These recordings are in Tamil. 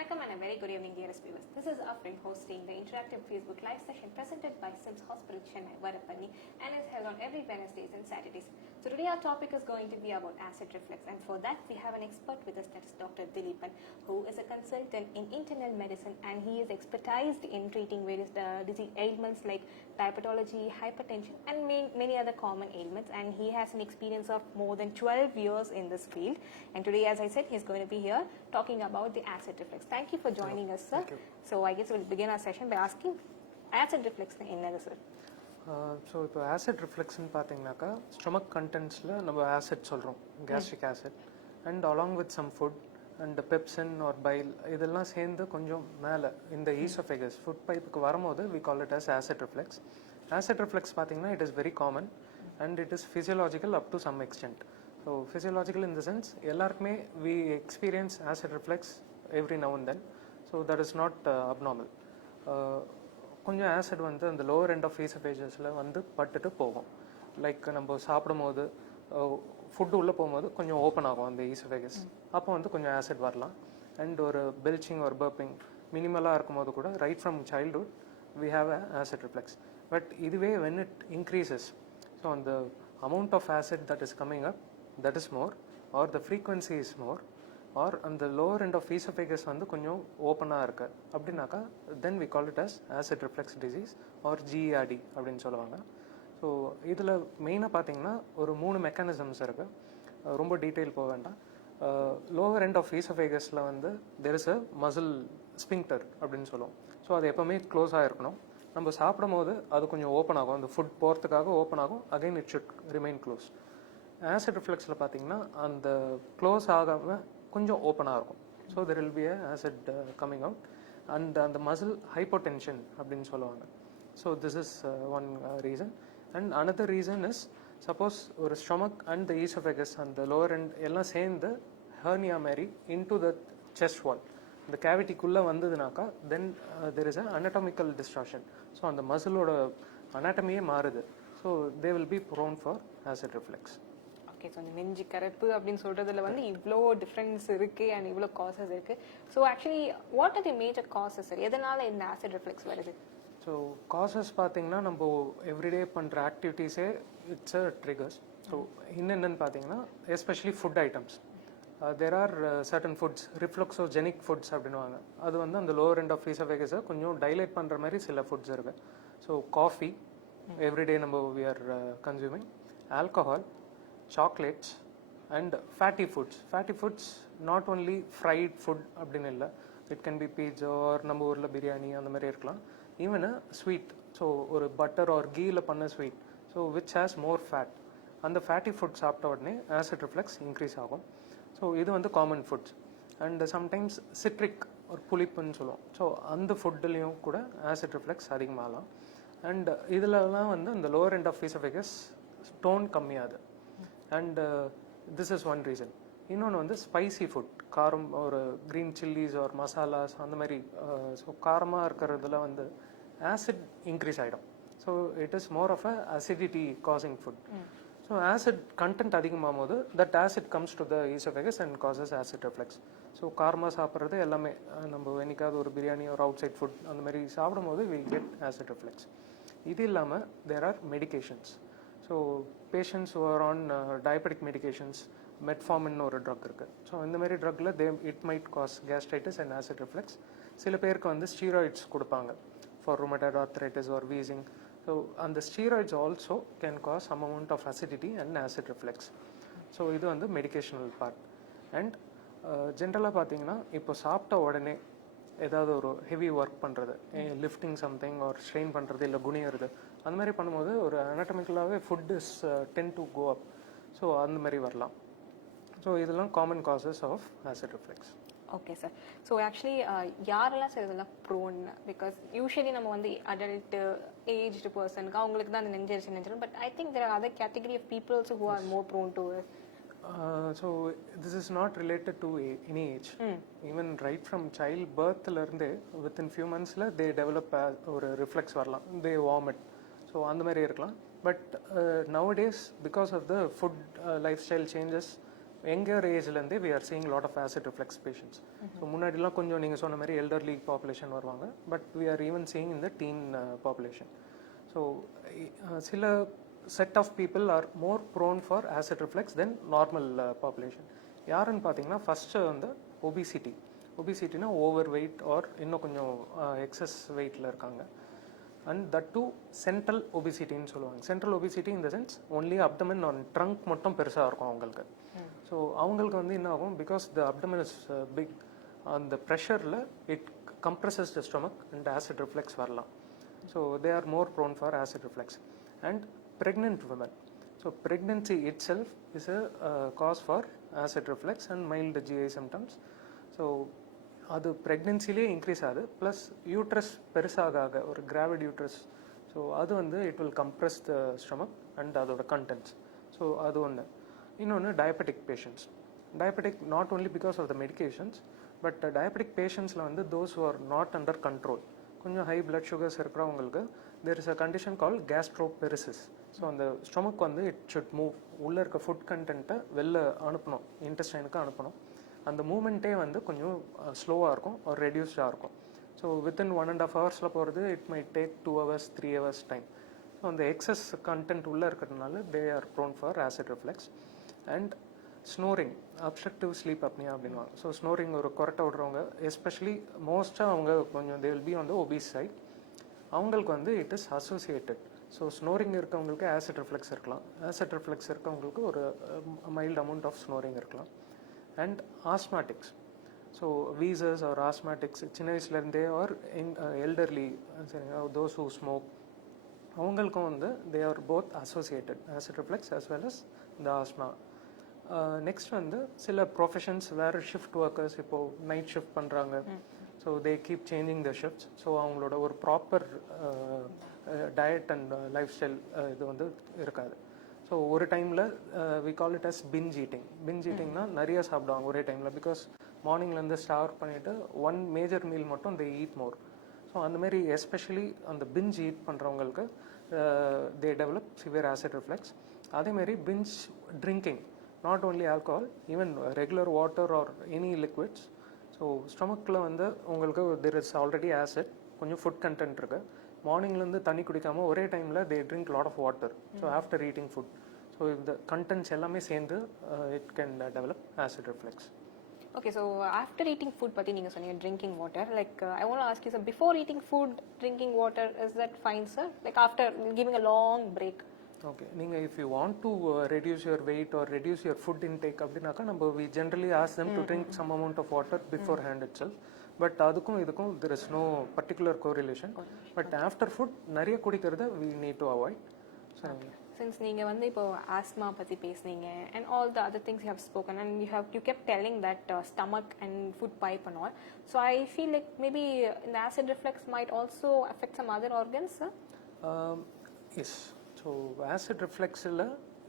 Vanakkam and a very good evening, dearest viewers. This is Afrin hosting the interactive Facebook live session presented by SIMS Hospital Chennai, Vadapanni, and is held on every Wednesdays and Saturdays. So today our topic is going to be about acid reflux, and for that we have an expert with us, that is Dr. Dilipan, who is a consultant in internal medicine, and he is expertised in treating various disease ailments like diabetology, hypertension, and many other common ailments. And he has an experience of more than 12 years in this field. And today, as I said, he's going to be here talking about the acid reflux. Thank you for joining us, sir. Thank you. So I guess we'll begin our session by asking acid reflux என்னது sir? ஸோ இப்போ ஆசிட் ரிஃப்ளெக்ஸ்ன்னு பார்த்தீங்கன்னாக்கா ஸ்டொமக் கண்டென்ட்ஸில் நம்ம ஆசிட் சொல்கிறோம், gastric acid, and along with some food and pepsin or bile இதெல்லாம் சேர்ந்து கொஞ்சம் மேலே இந்த ஈசோஃபேகஸ் ஃபுட் பைப்புக்கு வரும்போது we call it as acid reflux. Acid reflux பார்த்தீங்கன்னா it is very common and it is physiological up to some extent. So physiological in the sense எல்லாருக்குமே we experience acid reflux every now and then. So that is not abnormal. கொஞ்சம் ஆசிட் வந்து அந்த லோவர் எண்ட் ஆஃப் ஈசோஃபேகஸில் வந்து பட்டுட்டு போகும். லைக் நம்ம சாப்பிடும் போது ஃபுட்டு உள்ளே போகும்போது கொஞ்சம் ஓப்பன் ஆகும் அந்த ஈசோஃபேகஸ், அப்போ வந்து கொஞ்சம் ஆசிட் வரலாம். அண்ட் ஒரு பெல்ச்சிங் ஒரு பர்பிங் மினிமலாக இருக்கும்போது கூட right from childhood we have a acid reflux. But இதுவே வென் இட் இன்க்ரீசஸ், ஸோ அந்த amount of acid that is coming up that is more or the frequency is more or அந்த லோவர் எண்ட் ஆஃப் ஈசோஃபேகஸ் வந்து கொஞ்சம் ஓப்பனாக இருக்கு அப்படின்னாக்கா then we call it as acid reflux disease or GERD அப்படின்னு சொல்லுவாங்க. ஸோ இதில் மெயினாக பார்த்தீங்கன்னா ஒரு 3 மெக்கானிசம்ஸ் இருக்குது, ரொம்ப டீட்டெயில் போக வேண்டாம். லோவர் எண்ட் ஆஃப் ஈசோஃபேகஸில் வந்து there is a muscle sphincter அப்படின்னு சொல்லுவோம். ஸோ அது எப்போவுமே க்ளோஸாக இருக்கணும். நம்ம சாப்பிடும் போது அது கொஞ்சம் ஓப்பன் ஆகும், அந்த ஃபுட் போகிறதுக்காக ஓப்பன் ஆகும், again it should remain close. Acid ரிஃப்ளெக்ஸில் பார்த்தீங்கன்னா அந்த க்ளோஸ் ஆகாமல் கொஞ்சம் ஓப்பனாக இருக்கும். So there will be a acid coming out and அந்த மசில் ஹைப்போடென்ஷன் அப்படின்னு சொல்லுவாங்க. So this is one reason. And another reason is suppose ஒரு ஸ்டொமக் அண்ட் த ஈசோஃபேகஸ் அந்த லோவர் எண்ட் எல்லாம் சேர்ந்து ஹெர்னியா மாரி இன்டு த செஸ்ட் வால் இந்த கேவிட்டிக்குள்ளே வந்ததுனாக்கா then there is a anatomical distraction. So அந்த மசிலோட அனாட்டமியே மாறுது. So they will be prone for acid reflux. Okay, so அந்த நெஞ்சு கரைப்பு அப்படின்னு சொல்றதுல வந்து இவ்வளோ டிஃப்ரென்ஸ் இருக்கு அண்ட் இவ்வளோ காசஸ் இருக்கு. So actually what are the major causes sir? எதனால இந்த ஆசிட் ரிஃப்ளெக்ஸ் வருது? ஸோ காசஸ் பார்த்தீங்கன்னா நம்ம எவ்ரிடே பண்ணுற ஆக்டிவிட்டீஸே இட்ஸ் அ ட்ரிகர்ஸ். ஸோ என்னென்னு பார்த்தீங்கன்னா especially food items, there are certain foods refluxogenic foods அப்படின்னுவாங்க. அது வந்து அந்த லோவர் எண்ட் ஆஃப் ஈசோஃபேகஸை கொஞ்சம் டைலேட் பண்ணுற மாதிரி சில ஃபுட்ஸ் இருக்கு. ஸோ காஃபி எவ்ரிடே நம்ம we are consuming, alcohol, chocolates and fatty foods. Fatty foods not only fried food அப்படின்னு இல்லை, it can be pizza or நம்ம ஊரில் பிரியாணி அந்த மாதிரி இருக்கலாம். ஈவன் அ ஸ்வீட், ஸோ ஒரு பட்டர் ஆர் கீயில் பண்ண sweet, so which has more fat, அந்த ஃபேட்டி ஃபுட் சாப்பிட்ட உடனே ஆசிட் ரிஃப்ளெக்ஸ் இன்க்ரீஸ் ஆகும். ஸோ இது வந்து common foods. And sometimes citric ஒரு புளிப்புன்னு சொல்லுவோம். ஸோ அந்த ஃபுட்டுலேயும் கூட ஆசிட் ரிஃப்ளெக்ஸ் அதிகமாகலாம். அண்ட் இதிலலாம் வந்து இந்த lower end of oesophagus tone கம்மியாது. And this is one reason. இன்னொன்று வந்து ஸ்பைசி ஃபுட், காரம், ஒரு க்ரீன் சில்லிஸ் ஆர் மசாலாஸ் அந்த மாதிரி ஸோ காரமாக இருக்கிறதுல வந்து ஆசிட் இன்க்ரீஸ் ஆகிடும். So it is more of a acidity causing food. So acid content அதிகமாகும் போது that acid comes to the esophagus and causes acid reflux. So காரமாக சாப்பிட்றது எல்லாமே நம்ம என்னைக்காவது ஒரு பிரியாணி ஒரு அவுட் சைட் ஃபுட் அந்த மாதிரி சாப்பிடும் போது வி கெட் ஆசிட் ரிஃப்ளெக்ஸ். இது இல்லாமல் there are medications. So patients who are on diabetic medications, மெட்ஃபார்மின்னு ஒரு ட்ரக் இருக்குது. ஸோ இந்த மாதிரி ட்ரக்கில் it might cause gastritis and acid reflux. சில பேருக்கு வந்து ஸ்டீராய்ட்ஸ் கொடுப்பாங்க for rheumatoid arthritis or wheezing. So அந்த steroids also can cause some amount of acidity and acid reflux. So இது வந்து மெடிகேஷனல் பார்ட். அண்ட் ஜென்ரலாக பார்த்தீங்கன்னா இப்போ சாப்பிட்ட உடனே ஏதாவது ஒரு ஹெவி ஒர்க் பண்ணுறது, லிஃப்டிங் சம்திங் ஆர் ஸ்ட்ரெயின் பண்ணுறது, இல்லை குனியறது, அந்த மாதிரி பண்ணும்போது ஒரு அனாட்டமிக்கலாகவே food is tend to go up. So அந்த மாதிரி வரலாம். ஸோ இதெல்லாம் common causes of acid reflux. Okay sir. So actually யாரெல்லாம் சார் இதெல்லாம் ப்ரோன்? பிகாஸ் யூஸ்வலி நம்ம வந்து அடல்ட் ஏஜ்டு பர்சனுக்கு அவங்களுக்கு தான் அந்த நெஞ்சரிச்சு but I think there are other category of peoples who are more prone to it. So this is not related to any age. Even right from child birth lerinde within few months la they develop or reflex varala, they vomit. So அந்த மாதிரி இருக்கலாம். But nowadays because of the food lifestyle changes younger ஏஜ்லேருந்தே we are seeing lot of acid reflux patients. So முன்னாடிலாம் கொஞ்சம் நீங்கள் சொன்ன மாதிரி elderly population வருவாங்க, but we are even seeing in the teen population. So சில set of people are more prone for acid reflux than normal population. யாருன்னு பார்த்தீங்கன்னா ஃபஸ்ட்டு வந்து ஒபிசிட்டினா ஓவர் வெயிட் ஆர் இன்னும் கொஞ்சம் எக்ஸஸ் வெயிட்டில் இருக்காங்க. அண்ட் தட் டு சென்ட்ரல் ஒபிசிட்டின்னு சொல்லுவாங்க. Central obesity in the sense only abdomen and trunk மட்டும் பெருசாக இருக்கும் அவங்களுக்கு. ஸோ அவங்களுக்கு வந்து என்ன ஆகும், because the abdomen is big, அந்த ப்ரெஷரில் it compresses the stomach and acid reflux வரலாம். So they are more prone for acid reflux. And pregnant women. So pregnancy itself is a cause for acid reflux and mild GI symptoms. So அது ப்ரெக்னென்சிலே இன்க்ரீஸ் ஆகுது, ப்ளஸ் யூட்ரஸ் பெருசாக ஒரு கிராவிட் யூட்ரஸ், ஸோ அது வந்து it will compress the stomach and அதோட கண்டென்ட்ஸ். ஸோ அது ஒன்று. இன்னொன்று diabetic patients. Diabetic not only because of the medications, but diabetic பேஷண்ட்ஸில் வந்து those who are not under control, கொஞ்சம் ஹை பிளட் சுகர்ஸ் இருக்கிறவங்களுக்கு there is a condition call gastroparesis. So அந்த ஸ்டொமக் வந்து இட் ஷுட் மூவ், உள்ளே இருக்க ஃபுட் கண்டென்ட்டை வெளில அனுப்பணும், இன்டெஸ்டைனுக்கு அனுப்பணும். அந்த மூமெண்ட்டே வந்து கொஞ்சம் ஸ்லோவாக இருக்கும் ஒரு ரெடியூஸ்டாக இருக்கும். ஸோ வித்தின் 1.5 hours போகிறது it might take 2 hours 3 hours time. So அந்த எக்ஸஸ் கண்டென்ட் உள்ளே இருக்கிறதுனால they are prone for acid reflux. And snoring, obstructive sleep apnea அப்படின்வாங்க. ஸோ ஸ்னோரிங் ஒரு கொரட்டை விடுறவங்க, எஸ்பெஷலி மோஸ்ட்டாக அவங்க கொஞ்சம் they will be on the obese side, அவங்களுக்கு வந்து it is associated. So snoring இருக்கவங்களுக்கு ஆசிட் ரிஃப்ளெக்ஸ் இருக்கலாம், ஆசிட் ரிஃப்ளெக்ஸ் இருக்கவங்களுக்கு ஒரு மைல்டு அமௌண்ட் ஆஃப் ஸ்னோரிங் இருக்கலாம். And asthmatics, so wheezers or asthmatics சின்ன வயசுலேருந்தே ஆர் எல்டர்லி, சரிங்களா, தோஸ் ஹூ ஸ்மோக், அவங்களுக்கும் வந்து they are both associated acid reflux as well as the asthma. Next வந்து சில ப்ரொஃபஷன்ஸ் வேறு ஷிஃப்ட் ஒர்க்கர்ஸ், இப்போது நைட் ஷிஃப்ட் பண்ணுறாங்க, so they keep changing the shifts. So அவங்களோட ஒரு proper diet and lifestyle இது வந்து இருக்காது. ஸோ ஒரு டைமில் we call it as binge eating. Binge ஈட்டிங்னா நிறைய சாப்பிடுவாங்க ஒரே டைமில், பிகாஸ் மார்னிங்லேருந்து ஸ்டார்ட் பண்ணிவிட்டு ஒன் மேஜர் மீல் மட்டும் தே ஈட் மோர். ஸோ அந்தமாரி எஸ்பெஷலி அந்த பிஞ்ச் ஈட் பண்ணுறவங்களுக்கு they develop severe acid reflux. அதேமாரி binge drinking, not only alcohol, even regular water or any liquids. So ஸ்டொமக்கில் வந்து உங்களுக்கு தெர் இஸ் ஆல்ரெடி ஆசிட், கொஞ்சம் ஃபுட் கண்டென்ட் இருக்குது. மார்னிங்லேருந்து தண்ணி குடிக்காமல் ஒரே டைமில் they drink lot of water. So after eating food, so இந்த கண்டென்ட்ஸ் எல்லாமே சேர்ந்து it can develop acid reflux. Okay, so after eating food, pati neenga sonneenga drinking water. Like I want to ask you, sir, before eating food, drinking water, is that fine, sir? Like after giving a long break. Okay, நீங்கள் if you want to reduce your weight or reduce your food intake அப்படின்னாக்கா நம்ம we generally ask them to drink some amount of water beforehand itself. But அதுக்கும் இதுக்கும் there is no particular correlation. But after food நிறைய குடிக்கிறத we need to avoid. சரிங்களா? Since நீங்க வந்து இப்போ ஆஸ்மா பத்தி பேசுனீங்க and all the other things you have spoken and you kept telling that stomach and food pipe and all, so I feel like maybe the acid reflux might also affect some other organs, sir? Yes. So acid ரிஃப்ளெக்ஸில்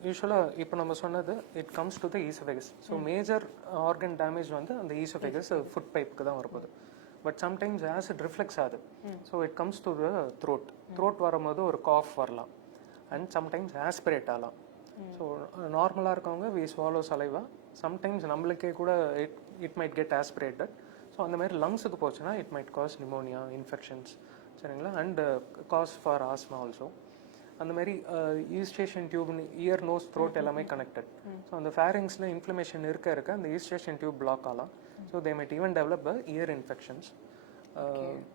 யூஸ்வலாக இப்போ நம்ம சொன்னது it comes to the oesophagus. So major organ damage வந்து அந்த ஈசோஃபேகஸ் ஃபுட் பைப்புக்கு தான் வரப்போகுது. பட் சம்டைம்ஸ் ஆசிட் ரிஃப்ளெக்ஸ் ஆகுது, so it comes to the throat வரும்போது ஒரு காஃப் வரலாம் அண்ட் சம்டைம்ஸ் ஆஸ்பிரேட் ஆகலாம். ஸோ நார்மலாக இருக்கவங்க வி ஸ்வாலோ சலைவா, சம்டைம்ஸ் நம்மளுக்கே கூட it might get aspirated. So அந்த மாதிரி லங்ஸுக்கு போச்சுன்னா it might cause pneumonia, infections, சரிங்களா, and cause for asthma also. அந்த மாதிரி eustachian tube, ear, nose, throat எல்லாமே கனெக்டட். ஸோ அந்த ஃபேரிங்ஸில் இன்ஃப்ளமேஷன் இருக்க அந்த ஈஸ்டேஷன் டியூப் பிளாக் ஆகலாம். So they might even develop ear infections.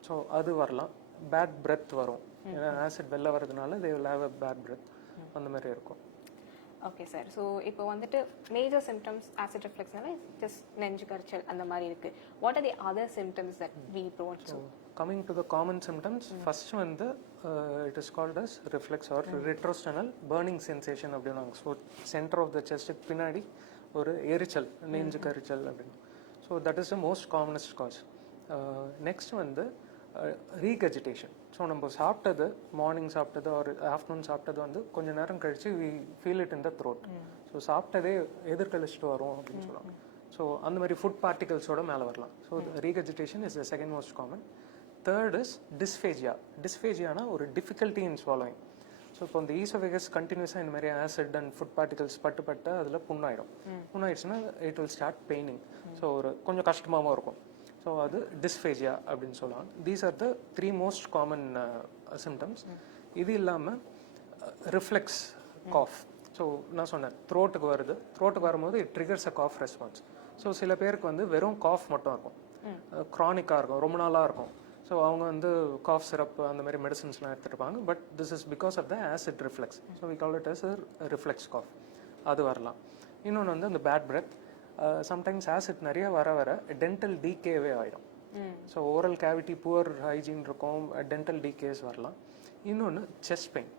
So அது வரலாம். பேட் பிரெத் வரும், ஏன்னா ஆசிட் வெளில வரதுனால they will have a bad breath, அந்த மாதிரி இருக்கும். ஓகே சார், ஸோ இப்போ வந்துட்டு மேஜர் சிம்டம்ஸ் ஆசிட் ரிஃப்ளெக்ஸ்னால ஜஸ்ட் நெஞ்சு கரிச்சல் அந்த மாதிரி இருக்கு. What are the other symptoms that we prone to? Coming to the common symptoms, first வந்து it is called as reflux or retrosternal burning sensation அப்படின்னாங்க. ஸோ சென்டர் ஆஃப் த செஸ்ட்டுக்கு பின்னாடி ஒரு எரிச்சல், நெஞ்சு கரிச்சல் அப்படின்னு. So that is the most commonest cause. Next வந்து ரீகஜிடேஷன். ஸோ நம்ம சாப்பிட்டது, மார்னிங் சாப்பிட்டது ஒரு ஆஃப்டர்நூன் சாப்பிட்டது வந்து கொஞ்சம் நேரம் கழித்து we feel it in the throat. So சாப்பிட்டதே எதிர்கழிச்சிட்டு வரும் அப்படின்னு சொல்லுவாங்க. ஸோ அந்த மாதிரி ஃபுட் பார்ட்டிகல்ஸோட மேலே வரலாம். So regurgitation is the second most common. Third is dysphagia. டிஸ்ஃபேஜியானா ஒரு டிஃபிகல்ட்டி இன் ஸ்வாலோயிங். ஸோ இப்போ இந்த ஈசோஃபேகஸ் கண்டினியூஸாக இந்த மாதிரி ஆசிட் அண்ட் ஃபுட் பார்ட்டிகல்ஸ் பட்டு அதில் புண்ணாயிடும். புண்ணாயிடுச்சுன்னா it will start paining. So ஒரு கொஞ்சம் கஷ்டமாகவும் இருக்கும். ஸோ அது டிஸ்ஃபேஜியா அப்படின்னு சொல்லலாம். These are the 3 most common symptoms. இது இல்லாமல் ரிஃப்ளெக்ஸ் காஃப். ஸோ நான் சொன்னேன் த்ரோட்டுக்கு வருது. த்ரோட்டுக்கு வரும்போது it triggers a cough response. So சில பேருக்கு வந்து வெறும் காஃப் மட்டும் இருக்கும், க்ரானிக்காக இருக்கும், ரொம்ப நாளாக இருக்கும். ஸோ அவங்க வந்து காஃப் சிரப் அந்த மாதிரி மெடிசன்ஸ்லாம் எடுத்துருப்பாங்க. But this is because of the acid reflux. So we call it as reflux cough. அது வரலாம். இன்னொன்று வந்து இந்த பேட் பிரெத். சம்டைம்ஸ் ஆசிட் நிறைய வர டென்டல் டீகேவே ஆகிடும். So oral cavity poor hygiene இருக்கும், டென்டல் டீகேஸ் வரலாம். இன்னொன்று chest pain.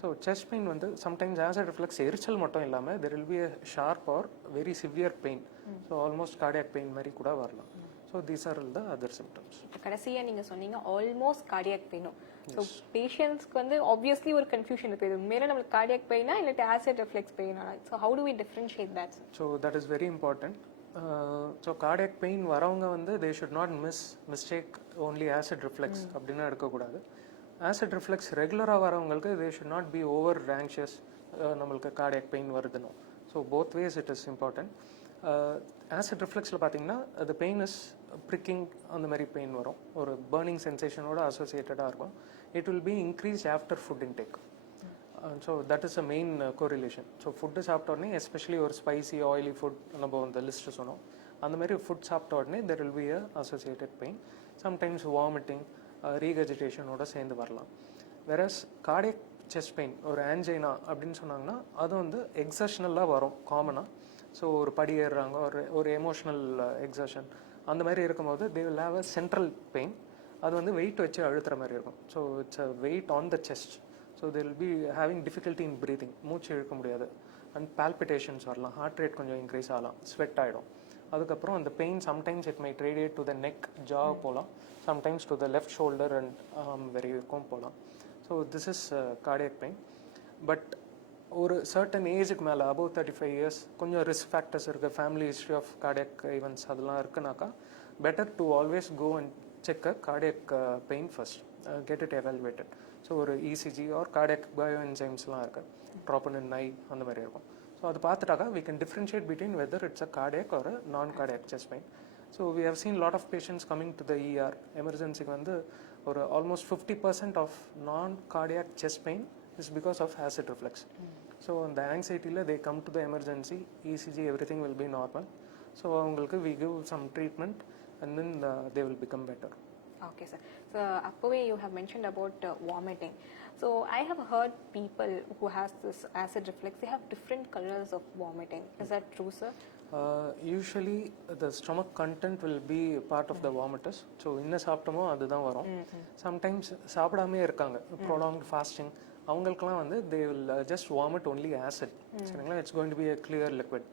So chest pain வந்து சம்டைம்ஸ் ஆசிட் ரிஃப்ளெக்ஸ் எரிச்சல் மட்டும் இல்லாமல் there will be a sharp are very severe pain. So almost cardiac pain மாதிரி கூட வரலாம். So these are the other symptoms. கடைசியாக நீங்கள் சொன்னீங்க ஆல்மோஸ்ட் கார்டியாக் பெயினும். ஸோ பேஷண்ட்ஸ்க்கு வந்து ஆப்வியஸ்லி ஒரு கன்ஃபியூஷன் இருக்குது, இது மேலே நம்மளுக்கு கார்டியாக் பெயினா இல்லை ஆசிட் ரிஃப்ளெக்ஸ் பெயினா? So how to we differentiate that? So that is very important. So cardiac pain வரவங்க வந்து they should not mistake only acid reflux அப்படின்னு எடுக்கக்கூடாது. ஆசிட் ரிஃப்ளெக்ஸ் ரெகுலராக வரவங்களுக்கு they should not be over anxious, நம்மளுக்கு கார்டியாக் பெயின் வருதுன்னு. So both ways it is important. Acid ரிஃப்ளெக்ஸில் பார்த்தீங்கன்னா அது பெயின் இஸ் ப்ரிக்கிங், அந்த மாதிரி பெயின் வரும், ஒரு பர்னிங் சென்சேஷனோட அசோசியேட்டடாக இருக்கும். It will be increase after food intake. So that is a main correlation. So food சாப்பிட்ட உடனே எஸ்பெஷலி ஒரு ஸ்பைசி ஆயிலி ஃபுட் நம்ம அந்த லிஸ்ட்டு சொன்னோம், அந்த மாதிரி ஃபுட் சாப்பிட்ட உடனே there will be a associated pain. Sometimes vomiting, ரீகஜிடேஷனோட சேர்ந்து வரலாம். வெரஸ் கார்டியக் செஸ்ட் பெயின், ஒரு ஆன்ஜைனா அப்படின்னு சொன்னாங்கன்னா அது வந்து எக்ஸர்ஷனலாக வரும் காமனாக. ஸோ ஒரு படி ஏறுறாங்க, ஒரு எமோஷ்னல் எக்ஸர்ஷன் அந்த மாதிரி இருக்கும்போது they will have a central pain. அது வந்து வெயிட் வச்சு அழுத்துற மாதிரி இருக்கும். So it's a weight on the chest. So they will be having difficulty in breathing, மூச்சு இழுக்க முடியாது. அண்ட் பால்பிட்டேஷன்ஸ் வரலாம், ஹார்ட் ரேட் கொஞ்சம் இன்க்ரீஸ் ஆகலாம், ஸ்வெட் ஆகிடும். அதுக்கப்புறம் அந்த pain sometimes it might radiate to the neck, jaw போகலாம், sometimes to the left shoulder and வரைக்கும் போகலாம். So this is cardiac pain. But ஒரு சர்டன் ஏஜுக்கு மேலே அபவ் 35 இயர்ஸ் கொஞ்சம் ரிஸ்க் ஃபேக்டர்ஸ் இருக்குது, family history of cardiac events அதெல்லாம் இருக்குனாக்கா better to always go and check a cardiac pain first, get it evaluated. So ஒரு இசிஜி ஆர் கார்டியக் பயோ என்சைம்ஸ்லாம் இருக்குது, ட்ரோபனின் நை அந்த மாதிரி இருக்கும். ஸோ அது பார்த்துட்டாக்கா we can differentiate between whether it's a cardiac or a non-cardiac chest pain. So we have seen lot of patients coming to the ER emergency வந்து ஒரு almost 50% of non-cardiac chest pain is because of acid reflux. So அந்த anxietyல they come to the emergency, ECG everything will be normal. So அவங்களுக்கு we give some treatment and then they will become better. Okay, sir. So, அப்பவே you have mentioned about vomiting. So, I have heard people who has this acid reflux, they have different colors of vomiting. Is that true, sir? Usually, the stomach content will be part of the vomitus. So, என்ன சாப்பிட்டோமோ அதுதான் வரும். Sometimes சாப்பிடாமே இருக்காங்க, prolonged fasting, அவங்களுக்குலாம் வந்து they will just vomit only acid. சரிங்களா? It's going to be a clear liquid.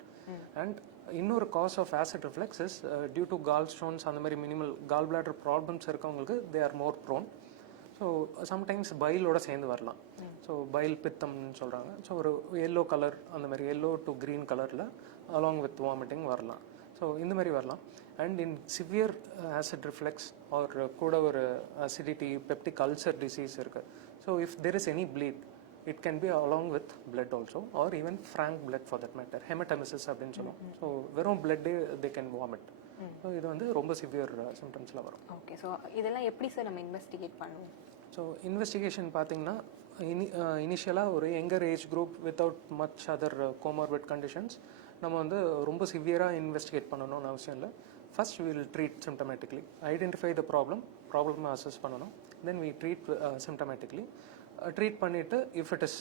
And இன்னொரு cause of acid reflux is due to gallstones, அந்த மாதிரி மினிமல் கால் பிளாடர் ப்ராப்ளம்ஸ் இருக்கவங்களுக்கு they are more prone. So sometimes பைலோட சேர்ந்து வரலாம். ஸோ பைல் பித்தம்னு சொல்கிறாங்க. ஸோ ஒரு எல்லோ கலர், அந்த மாதிரி எல்லோ டு க்ரீன் கலரில் அலாங் வித் வாமிட்டிங் வரலாம். ஸோ இந்த மாதிரி வரலாம். And in severe acid reflux or கூட ஒரு அசிடிட்டி, பெப்டிக் அல்சர் டிசீஸ் இருக்குது. So if there is any bleed, it can be along with blood also, or even frank blood for that matter, hematemesis அப்படின்னு சொல்லுவோம். ஸோ வெறும் blood they can vomit. So இது வந்து ரொம்ப சிவியர் சிம்டம்ஸில் வரும். ஓகே, ஸோ இதெல்லாம் எப்படி சார் நம்ம இன்வெஸ்டிகேட் பண்ணுவோம்? ஸோ இன்வெஸ்டிகேஷன் பார்த்தீங்கன்னா இனிஷியலாக ஒரு younger age group without much other comorbid conditions நம்ம வந்து ரொம்ப சிவியராக இன்வெஸ்டிகேட் பண்ணணும்னு அவசியம் இல்லை. First we will treat symptomatically, identify the problem assess பண்ணணும், then we treat symptomatically. Treat பண்ணிவிட்டு if it is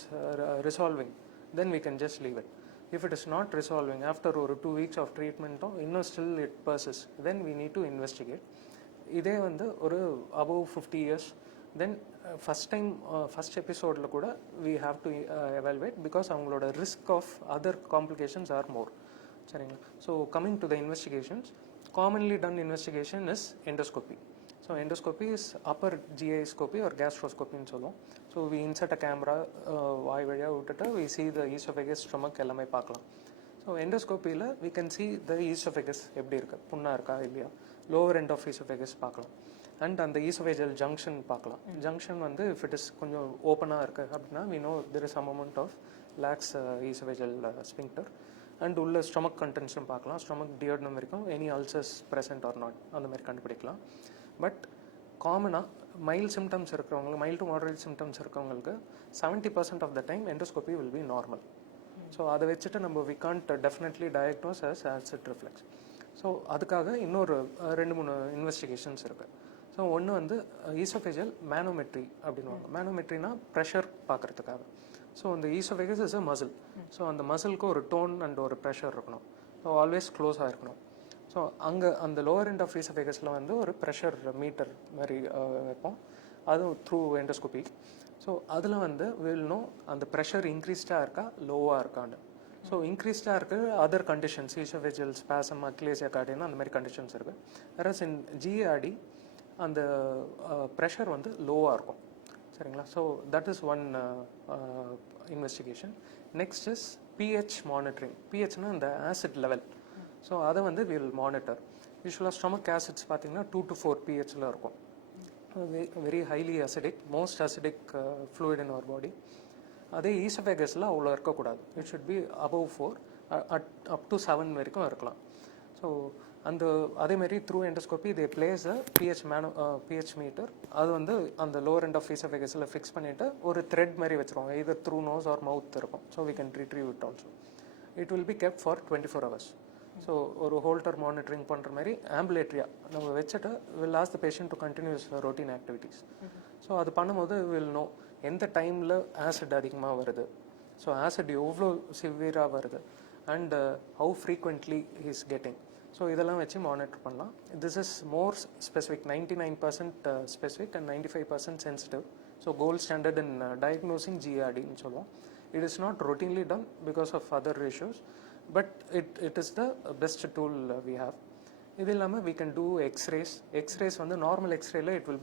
resolving then we can just leave it. If it is not resolving after ஒரு 2 weeks ஆஃப் ட்ரீட்மெண்ட்டும் இன்னும் still it persists, then we need to investigate. இதே வந்து ஒரு அபவ் 50 years தென் ஃபஸ்ட் எபிசோடில் கூட we have to evaluate because அவங்களோட risk of other complications are more. சரிங்களா? So coming to the investigations, commonly done investigation is endoscopy. So endoscopy is upper GI scopy or gastroscopy ன்னு சொல்லுவோம். So we insert a camera, வாய் வழியாக விட்டுட்டு we see the esophagus, stomach எல்லாமே பார்க்கலாம். ஸோ எண்டோஸ்கோப்பியில் we can see the esophagus எப்படி இருக்குது, புண்ணா இருக்கா இல்லையா, lower end of esophagus பார்க்கலாம். அண்ட் அந்த ஈசோஃபேஜியல் ஜங்ஷன் பார்க்கலாம். ஜங்ஷன் வந்து இஃப் இட் இஸ் கொஞ்சம் ஓப்பனாக இருக்குது அப்படின்னா we know there is some amount of lax esophageal sphincter. And உள்ள ஸ்டொமக் கண்டென்ஷன் பார்க்கலாம். ஸ்டொமக் டியோடனம் வரைக்கும் any ulcers present or not அந்த மாதிரி கண்டுபிடிக்கலாம். பட் காமனாக மைல்ட் சிம்டம்ஸ் இருக்கிறவங்களுக்கு, மைல்டு டு மாடரேட் சிம்டம்ஸ் இருக்கிறவங்களுக்கு 70% of the time endoscopy will be normal. So அதை வச்சுட்டு நம்ம we can't definitely diagnose as acid reflux. ஸோ அதுக்காக இன்னொரு 2-3 இன்வெஸ்டிகேஷன்ஸ் இருக்குது. ஸோ ஒன்று வந்து ஈசோஃபேஜியல் மேனோமெட்ரி அப்படின்வாங்க. மேனோமெட்ரினா ப்ரெஷர் பார்க்குறதுக்காக. ஸோ அந்த oesophagus is a muscle. So அந்த மசிலுக்கு ஒரு டோன் அண்ட் ஒரு ப்ரெஷர் இருக்கணும். ஸோ ஆல்வேஸ் க்ளோஸாக இருக்கணும். ஸோ அங்கே அந்த லோவர் எண்ட் ஆஃப் ஈசோஃபேகஸில் வந்து ஒரு ப்ரெஷர் மீட்டர் மாதிரி வைப்போம். அதுவும் த்ரூ எண்டோஸ்கோபி. ஸோ அதில் வந்து வில் நோ அந்த ப்ரெஷர் இன்க்ரீஸ்டாக இருக்கா லோவாக இருக்கான்னு. ஸோ இன்க்ரீஸ்டாக இருக்குது other conditions, esophageal spasm, achalasia கார்டினா அந்த மாதிரி கண்டிஷன்ஸ் இருக்குது. வேறஸ் இன் ஜிஆர்டி அந்த ப்ரெஷர் வந்து லோவாக இருக்கும். சரிங்களா? So that is one investigation. Next is pH monitoring. பிஹெச்னா இந்த ஆசிட் லெவல். ஸோ அதை வந்து வில் மானிட்டர். யூஸ்வலாக ஸ்டொமக் ஆசிட்ஸ் பார்த்தீங்கன்னா 2 to 4 pHல இருக்கும். Very highly acidic, most acidic fluid in our பாடி. அதே ஈசோஃபேகஸில் அவ்வளோ இருக்கக்கூடாது. It should be above 4, up to 7 வரைக்கும் இருக்கலாம். ஸோ அந்த அதேமாரி through endoscopy they place a pH meter. அது வந்து அந்த லோவர் எண்ட் ஆஃப் ஈசோஃபேகஸில் ஃபிக்ஸ் பண்ணிவிட்டு ஒரு த்ரெட் மாதிரி வச்சுருவாங்க. இதர் த்ரூ நோஸ் ஆர் மவுத் இருக்கும். So we can retrieve it also. It will be kept for 24 hours. So ஒரு ஹோல்டர் மானிட்டரிங் பண்ணுற மாதிரி ஆம்புலேட்ரியாக நம்ம வச்சுட்டு will ask the patient to continues routine activities. So அது பண்ணும்போது வில் நோ எந்த டைமில் ஆசிட் அதிகமாக வருது, ஸோ ஆசிட் எவ்வளோ சிவியராக வருது, and how frequently is getting. So இதெல்லாம் வச்சு மானிட்டர் பண்ணலாம். This is more specific, 99% specific and 95% sensitive. So gold standard in diagnosing ஜிஆர்டின்னு சொல்லுவோம். It is not routinely done because of other issues, but it is the best tool we have. இது இல்லாமல் we can do x-rays. x-rays வந்து normal எக்ஸ்ரேல it will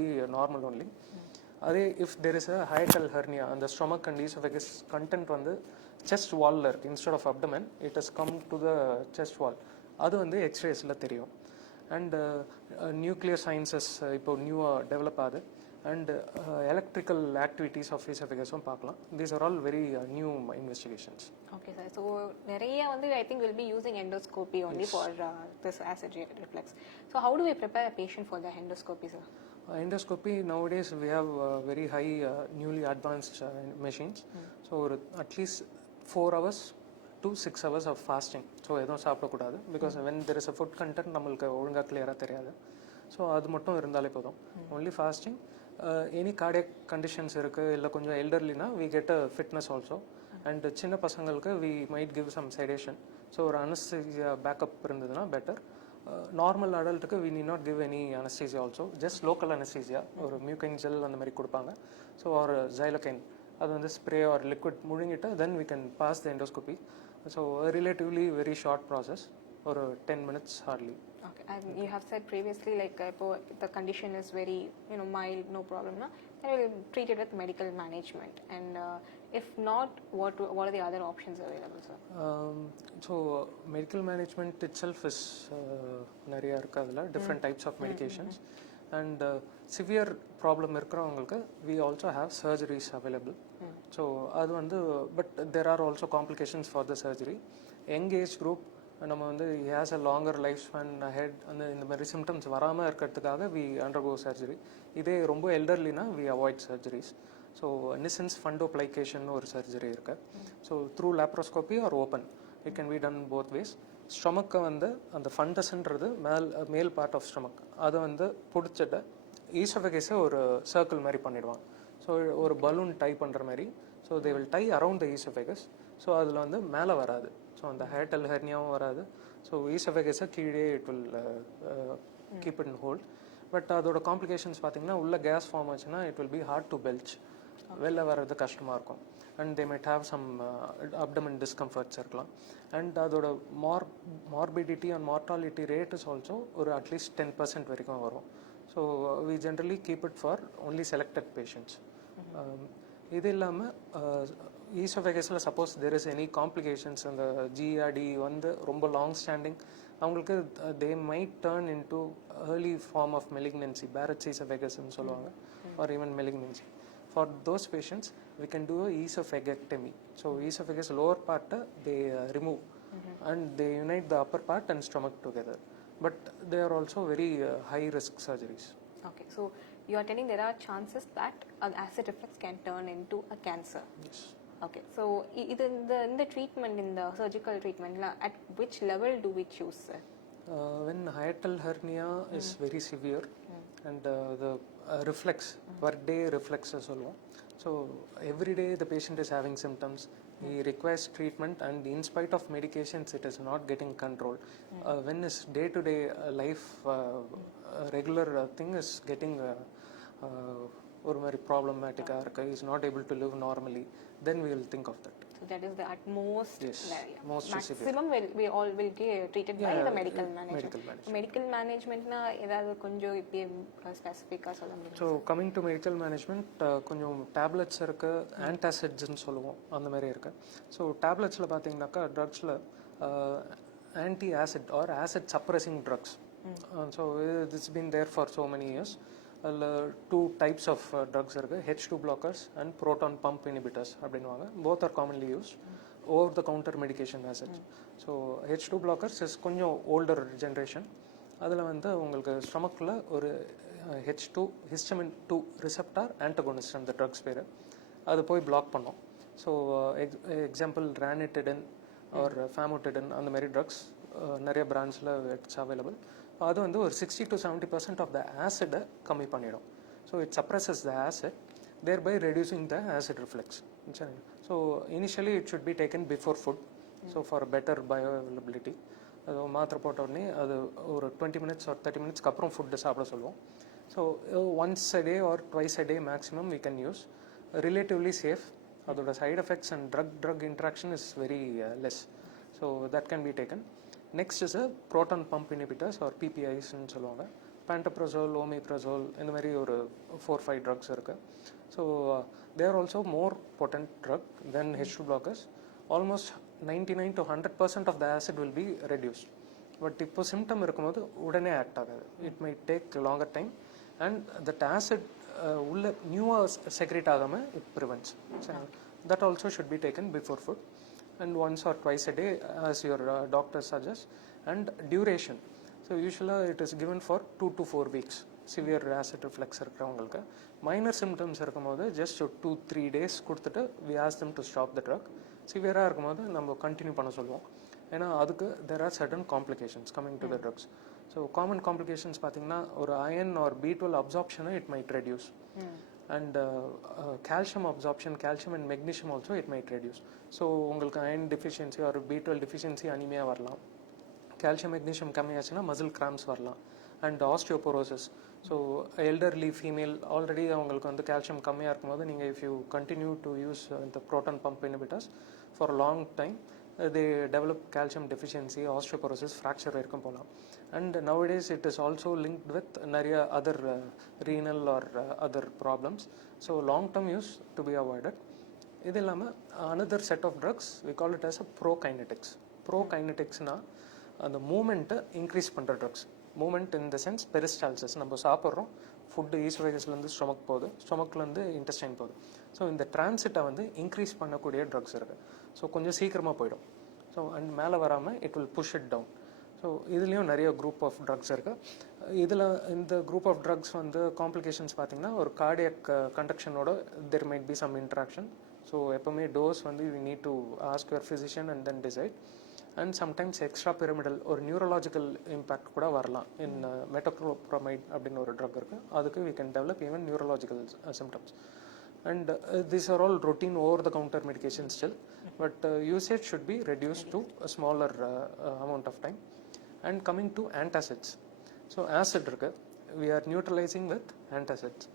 be normal only. அதே if there is a hiatal hernia, அந்த stomach and esophagus content வந்து chest wall இருக்கு, instead of abdomen it has come to the chest wall. அது வந்து x-raysல தெரியும். அண்ட் நியூக்ளியர் சயின்சஸ் இப்போ நியூவாக டெவலப் ஆகுது. And electrical activities of esophagus பார்க்கலாம். These are all very new investigations. Okay sir. So நிறைய வந்து I think will be using endoscopy only for this acid reflux. So how do we prepare a patient for the endoscopy, sir? Endoscopy nowadays we have very high newly advanced machines. So at least 4 hours to 6 hours of fasting. So எதுவும் சாப்பிடக்கூடாது. Because when there is a food content நம்மளுக்கு ஒழுங்காக கிளியராக தெரியாது. ஸோ அது மட்டும் இருந்தாலே போதும். Only fasting. Any cardiac conditions இருக்குது, இல்லை கொஞ்சம் எல்டர்லினா we get a fitness also. And சின்ன பசங்களுக்கு we might give some sedation. So ஒரு அனஸ்தீசியா பேக்கப் இருந்ததுன்னா பெட்டர். நார்மல் அடல்ட்டுக்கு we need not give any anaesthesia also, just local anaesthesia, ஒரு மியூகைன் ஜெல் அந்த மாதிரி கொடுப்பாங்க. ஸோ ஒரு ஜைலோகைன் அது வந்து ஸ்ப்ரே ஆர் லிக்விட் முழுங்கிட்டு then we can pass the endoscopy. So relatively very short process, ஒரு 10 minutes hardly. Okay, and you have said previously like if the condition is very mild, no problem, na, then we will treat it with medical management. And if not, what are the other options available, sir? So medical management itself is நிறைய இருக்கு. அதில் different types of medications. And severe problem இருக்கிறவங்களுக்கு we also have surgeries available. So அது வந்து but there are also complications for the surgery. Young age group நம்ம வந்து has a longer life span head அந்த இந்த மாதிரி சிம்டம்ஸ் வராமல் இருக்கிறதுக்காக வி அண்டர்கோ சர்ஜரி. இதே ரொம்ப எல்டர்லினா we avoid surgeries. So Nissen's fundoplication ஒரு சர்ஜரி இருக்கு. So through laparoscopy or open it can be done both ways. ஸ்டொமக்கை வந்து அந்த ஃபண்டஸ்ன்றது மேல் பார்ட் ஆஃப் ஸ்டொமக் அதை வந்து பிடிச்சிட்டு ஈசோஃபேகஸை ஒரு சர்க்கிள் மாதிரி பண்ணிடுவாங்க. ஸோ ஒரு பலூன் டை பண்ணுற மாதிரி. So they will tie around the oesophagus. So அதில் வந்து மேலே வராது. ஸோ அந்த ஹேட்டல் ஹெர்னியாவும் வராது. ஸோ ஈசோஃபேகஸை கீழே it will keep it in hold. But அதோட காம்ப்ளிகேஷன்ஸ் பார்த்தீங்கன்னா உள்ள கேஸ் ஃபார்ம் ஆச்சுன்னா it will be hard to belch. வெளில வர்றது கஷ்டமாக இருக்கும். And they might have some abdomen discomforts இருக்கலாம். அண்ட் அதோட morbidity and mortality rate is also ஒரு அட்லீஸ்ட் 10% வரைக்கும் வரும். So we generally keep it for only selected patients. இது இல்லாமல் ஈசோஃபேகஸில் suppose there is any complications, அந்த ஜிஆர்டி வந்து ரொம்ப லாங் ஸ்டாண்டிங் அவங்களுக்கு they might turn into early form of malignancy, Barrett's esophagus ன்னு சொல்லுவாங்க, or even malignancy. For those patients we can do a esophagectomy. So esophagus lower part they remove and they unite the upper part and stomach together, but they are also very high risk surgeries. Okay, so you are telling there are chances that acid reflux can turn into a cancer. Yes. Okay, so in the treatment, in the surgical treatment, at which level do we choose, sir? When hiatal hernia is very severe and the reflex, per day reflex சொல்லுவோம். So every day the patient is having symptoms, he requires treatment, and in spite of medications it is not getting controlled. When his day to day life regular thing is getting ஒரு மாதிரி problematic இருக்கு, he is not able to live normally, then we will think of that. So that is the utmost, yes, most maximum we all will get treated by the medical management. Medical management na edavadhu konjam ippe specific ah solla mudiyum. So coming to medical management, konjam tablets irukku, antacids nu solluvom, andha mari irukku. So tablets la pathina drugs la anti acid or acid suppressing drugs. So this has been there for so many years. Two types of drugs are H2 blockers and proton pump inhibitors. Both are commonly used over the counter medication as such. So H2 blockers is konjam older generation. Adula vandu ungalku stomach la oru H2 histamine 2 receptor antagonist and the drugs பேரு அது போய் block பண்ணும். So example ranitidine or famotidine அந்த மாதிரி drugs நிறைய பிராண்ட்ஸ்ல it's available. அது வந்து ஒரு 60 to 70% of the acid கம்மி பண்ணிடும். So it suppresses the acid, thereby reducing the acid reflux. So initially it should be taken before food, so for better bioavailability. அது மாத்திரை போட்ட உடனே அது ஒரு 20 minutes or 30 minutes அப்புறம் ஃபுட் சாப்பிட சொல்லுவோம். So once a day or twice a day maximum we can use. Relatively safe. அதோட side effects and drug interaction is very less. So that can be taken. Next is a proton pump inhibitors or PPIs ன்னு சொல்லுவாங்க. Pantoprazole, omeprazole இந்த மாதிரி ஒரு 4-5 drugs இருக்கு. So they are also more potent drug than H2 blockers. Almost 99 to 100% of the acid will be reduced. But இப்போ symptom இருக்கும்போது உடனே ஆக்ட் ஆகாது. It might take a longer time and that acid உள்ள நியூவா செக்ரேட் ஆகாம it prevents. So that also should be taken before food and once or twice a day as your doctor suggests. And duration, so usually it is given for 2 to 4 weeks. Severe acid reflux இருக்கிறவங்களுக்கு minor symptoms இருக்கும்போது just 2-3 days கொடுத்துட்டு we ask them to stop the drug. சிவியராக இருக்கும்போது நம்ம கண்டினியூ பண்ண சொல்லுவோம். ஏன்னா அதுக்கு there are certain complications coming to the drugs. So common complications பார்த்தீங்கன்னா ஒரு iron or B12 absorption it might reduce. And calcium absorption, calcium and magnesium also it might reduce. So உங்களுக்கு iron deficiency or B12 deficiency anemia வரலாம். Calcium magnesium கம்மியாச்சுன்னா muscle cramps வரலாம். And osteoporosis. So elderly female already அவங்களுக்கு வந்து calcium கம்மியாக இருக்கும்போது நீங்கள் if you continue to use the proton pump inhibitors for a long time they develop calcium deficiency, osteoporosis, fracture வரைக்கும் போகலாம். And nowadays it is also linked with நிறைய other renal or other problems. So long term use to be avoided. இது இல்லாமல் another set of drugs we call it as a prokinetics. Prokineticsனா அந்த மூமெண்ட்டை இன்க்ரீஸ் பண்ணுற drugs. Movement in the sense peristalsis, நம்ம சாப்பிட்றோம், ஃபுட்டு ஈஸ்வகஸ்லேருந்து ஸ்டொமக் போகுது, ஸ்டொமக்லேருந்து இன்டெஸ்டைன் போகுது. ஸோ இந்த டிரான்சிட்டை வந்து இன்க்ரீஸ் பண்ணக்கூடிய ட்ரக்ஸ் இருக்குது. ஸோ கொஞ்சம் சீக்கிரமாக போயிடும். ஸோ அண்ட் மேலே வராமல் it will push it down. So இதுலேயும் நிறைய குரூப் ஆஃப் ட்ரக்ஸ் இருக்குது. இதில் இந்த குரூப் ஆஃப் ட்ரக்ஸ் வந்து காம்ப்ளிகேஷன்ஸ் பார்த்திங்கன்னா ஒரு கார்டியக் கண்டக்ஷனோட there might be some interaction. So எப்போவுமே டோஸ் வந்து you need to ask your physician and then decide. And sometimes extra pyramidal ஒரு நியூரலாஜிக்கல் இம்பேக்ட் கூட வரலாம். இன் மெட்டோக்ளோப்ரமைட் அப்படின்னு ஒரு ட்ரக் இருக்குது, அதுக்கு we can develop even neurological symptoms. And these are all routine over-the-counter medications still, but usage should be reduced to a smaller amount of time. And coming to antacids, so acid irukku, we are neutralizing with antacids.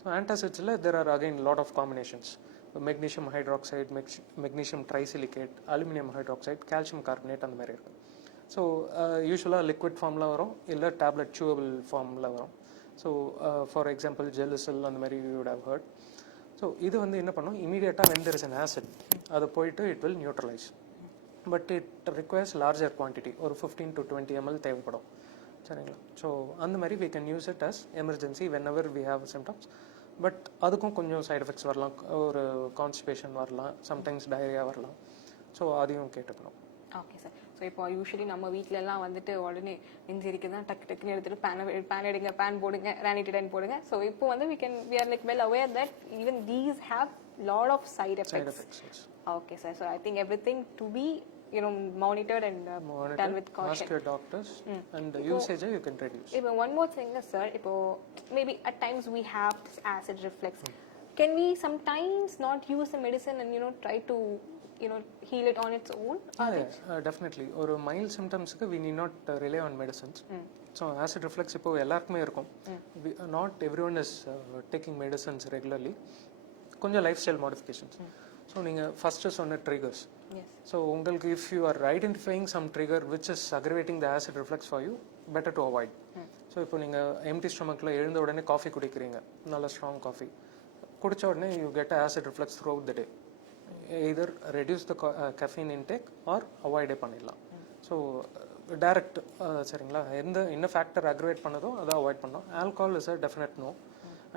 So antacids la there are again lot of combinations: magnesium hydroxide, magnesium trisilicate, aluminum hydroxide, calcium carbonate and mari irukku. So usually liquid form la varum illa tablet chewable form la varum. So for example Gelusil and mari you would have heard. So இது வந்து என்ன பண்ணும், இமீடியட்டாக when there is an acid அதை போயிட்டு it will neutralize. But it requires larger quantity, ஒரு 15 to 20 ml தேவைப்படும். சரிங்களா? ஸோ அந்த மாதிரி we can use it as emergency whenever we have symptoms. But அதுக்கும் கொஞ்சம் சைடு எஃபெக்ட்ஸ் வரலாம், ஒரு கான்ஸ்டிபேஷன் வரலாம், சம்டைம்ஸ் டயரியா வரலாம். ஸோ அதையும் கேட்டுக்கணும். Okay sir. ஸோ இப்போ யூஸ்வலி நம்ம வீட்டிலலாம் வந்துட்டு உடனே நெஞ்சிரிக்கு தான் டக்குன்னு எடுத்துட்டு பேன் எடுங்க, பேன் போடுங்க, ரானிட்டிடன் போடுங்க. ஸோ இப்போ வந்து we are like well aware that even these have lot of side effects. Yes. Okay sir. So I think everything to be monitored and done with caution. Ask your doctors and usage you can reduce. If one more thing sir, if maybe at times we have this acid reflux, can we sometimes not use the medicine and try to heal it on its own? Definitely. ஒரு mild symptomsக்கு we need not rely on medicines. So acid reflux இப்போ எல்லாருக்குமே இருக்கும். Not everyone is taking medicines regularly. கொஞ்சம் லைஃப் ஸ்டைல் மாடிஃபிகேஷன்ஸ். ஸோ நீங்கள் ஃபஸ்ட்டு சொன்ன ட்ரிகர்ஸ். ஸோ உங்களுக்கு if you are identifying some trigger which is aggravating the acid reflux for you, better to avoid. So இப்போ நீங்கள் எம்டி ஸ்டொமக்கில் எழுந்த உடனே காஃபி குடிக்கிறீங்க, நல்ல ஸ்ட்ராங் காஃபி குடித்த உடனே you get acid reflux throughout the day. Either reduce the caffeine intake or அவாய்டே பண்ணிடலாம். ஸோ டைரக்ட் சரிங்களா, என்ன ஃபேக்டர் அக்ரிவேட் பண்ணதோ அதை அவாய்ட் பண்ணோம். Alcohol is a definite no.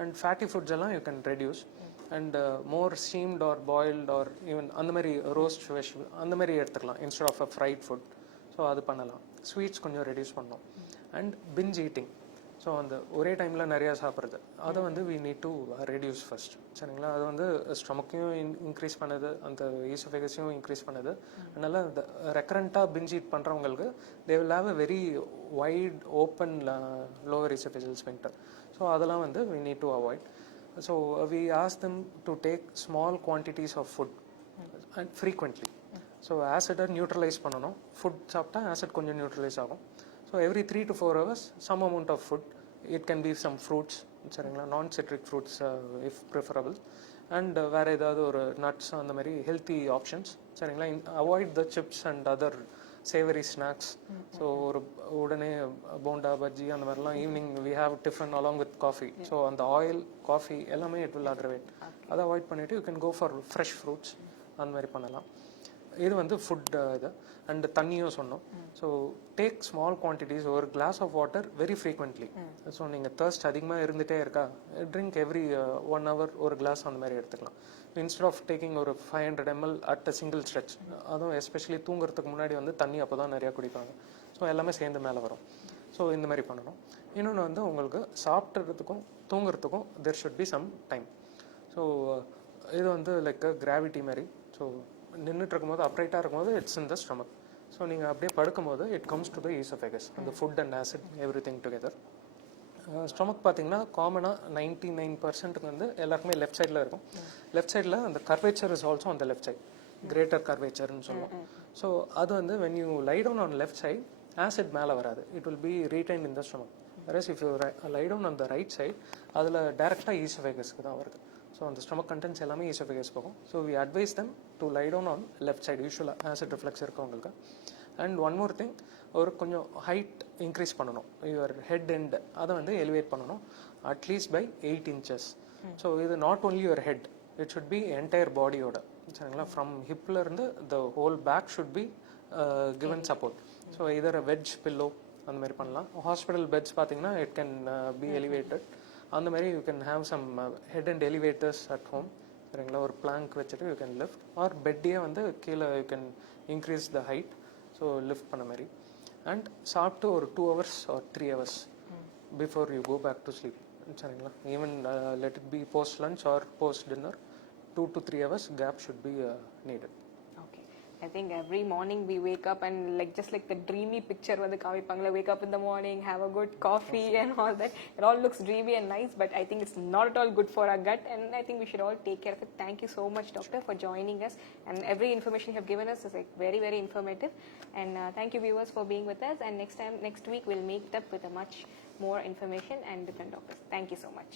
And fatty foods எல்லாம் you can reduce. And more steamed or boiled or even அந்த மாதிரி ரோஸ்ட் வெஜிடபிள் அந்த மாதிரி எடுத்துக்கலாம் instead of a fried food. So அது பண்ணலாம். ஸ்வீட்ஸ் கொஞ்சம் ரெடியூஸ் பண்ணோம். அண்ட் பிஞ்ச் ஈட்டிங், ஸோ அந்த ஒரே டைமில் நிறையா சாப்பிட்றது, அதை வந்து we need to reduce first. சரிங்களா? அது வந்து ஸ்டொமக்கையும் இன்க்ரீஸ் பண்ணுது, அந்த ஈசோஃபேகஸையும் இன்க்ரீஸ் பண்ணுது. அதனால் இந்த ரெக்கரண்ட்டாக பிஞ்ச் ஈட் பண்ணுறவங்களுக்கு they will have a very wide open lower esophageal sphincter. So அதெல்லாம் வந்து we need to avoid. So we ask them to take small quantities of food and frequently. So acid neutralize பண்ணனும். Food சாப்பிட்டா acid கொஞ்சம் neutralize ஆகும். So every 3 to 4 hours some amount of food. It can be some fruits, சரிங்களா, non citric fruits if preferable. And வேற ஏதாவது ஒரு nuts அந்த மாதிரி healthy options, சரிங்களா. Avoid the chips and other savory snacks. So ஒரு உடனே போண்டா பஜ்ஜி அந்த மாதிரிலாம் evening we have tiffin along with coffee. So அந்த ஆயில் காஃபி எல்லாமே இட் வில் அக்ரவேட். அதை அவாய்ட் பண்ணிவிட்டு you can go for fresh fruits அந்த மாதிரி பண்ணலாம். இது வந்து ஃபுட் இது. அண்ட் தண்ணியும் சொன்னோம். ஸோ டேக் ஸ்மால் குவான்டிட்டிஸ், ஒரு glass of water very frequently. So நீங்கள் தர்ஸ்ட் அதிகமாக இருந்துகிட்டே இருக்கா, ட்ரிங்க் எவ்ரி 1 hour ஒரு கிளாஸ் அந்த மாதிரி எடுத்துக்கலாம். இன்ஸ்டெட் ஆஃப் டேக்கிங் ஒரு 500 ml at a single stretch. அதுவும் எஸ்பெஷலி தூங்குறதுக்கு முன்னாடி வந்து தண்ணி அப்போ தான் நிறையா குடிப்பாங்க. ஸோ எல்லாமே சேர்ந்து மேலே வரும். ஸோ இந்த மாதிரி பண்ணணும். இன்னொன்று வந்து உங்களுக்கு சாப்பிட்றதுக்கும் தூங்குறதுக்கும் there should be some time. So இது வந்து லைக் கிராவிட்டி மாதிரி. ஸோ நின்றுட்டு இருக்கும்போது அப்ரைட்டாக இருக்கும்போது it's in the stomach. So நீங்கள் அப்படியே படுக்கும்போது it comes to the oesophagus, அந்த food and acid everything together. Stomach பார்த்தீங்கன்னா காமனாக 99% வந்து எல்லாருக்குமே லெஃப்ட் சைடில் இருக்கும். லெஃப்ட் சைடில் அந்த கர்வேச்சர் இஸ் ஆல்சோ அந்த லெஃப்ட் சைட், கிரேட்டர் கர்வேச்சர்னு சொல்லுவோம். ஸோ அது வந்து when you lie down on left side acid மேலே வராது, it will be retain in the stomach. whereas if you lie down on the right side அதில் டேரெக்டாக ஈசோஃபேகஸ்க்கு தான் வருது. ஸோ அந்த ஸ்டொமக் கண்டென்ட்ஸ் எல்லாமே ஈசோஃபேகஸ் போகும். So we advise them to lie down on left side யூஸ்வலாக ஆசிட் ரிஃப்ளெக்ஸ் இருக்கவங்களுக்கு. அண்ட் ஒன் மோர் திங், ஒரு கொஞ்சம் ஹைட் இன்க்ரீஸ் பண்ணணும். யுவர் ஹெட் எண்ட் அதை வந்து எலிவேட் பண்ணணும் அட்லீஸ்ட் பை 8 inches. ஸோ இது not only your head, it should be entire பாடியோட, சரிங்களா. ஃப்ரம் ஹிப்பில் இருந்து the whole back should be given support. So either wedge pillow அந்த மாதிரி பண்ணலாம். ஹாஸ்பிட்டல் பெட்ஸ் பார்த்தீங்கன்னா இட் கேன் பி எலிவேட்டட். அந்த மாதிரி you can have some head and elevators at home, சரிங்களா. ஒரு பிளாங்க் வச்சுட்டு யூ கேன் லிஃப்ட் ஆர் பெட்டே வந்து கீழே you can increase the height. So lift பண்ண மாதிரி. அண்ட் சாப்பிட்டு ஒரு 2 hours or 3 hours before you go back to sleep, சரிங்களா. Even let it be post lunch or post dinner 2 to 3 hours gap should be needed. I think every morning we wake up and just like the dreamy picture வந்து காமிப்பாங்களே, wake up in the morning, have a good coffee and all that. It all looks dreamy and nice, but I think it's not at all good for our gut, and I think we should all take care of it. Thank you so much, doctor, for joining us, and every information you have given us is like very, very informative. And thank you viewers for being with us, and next week we'll meet up with a much more information and different doctors. Thank you so much.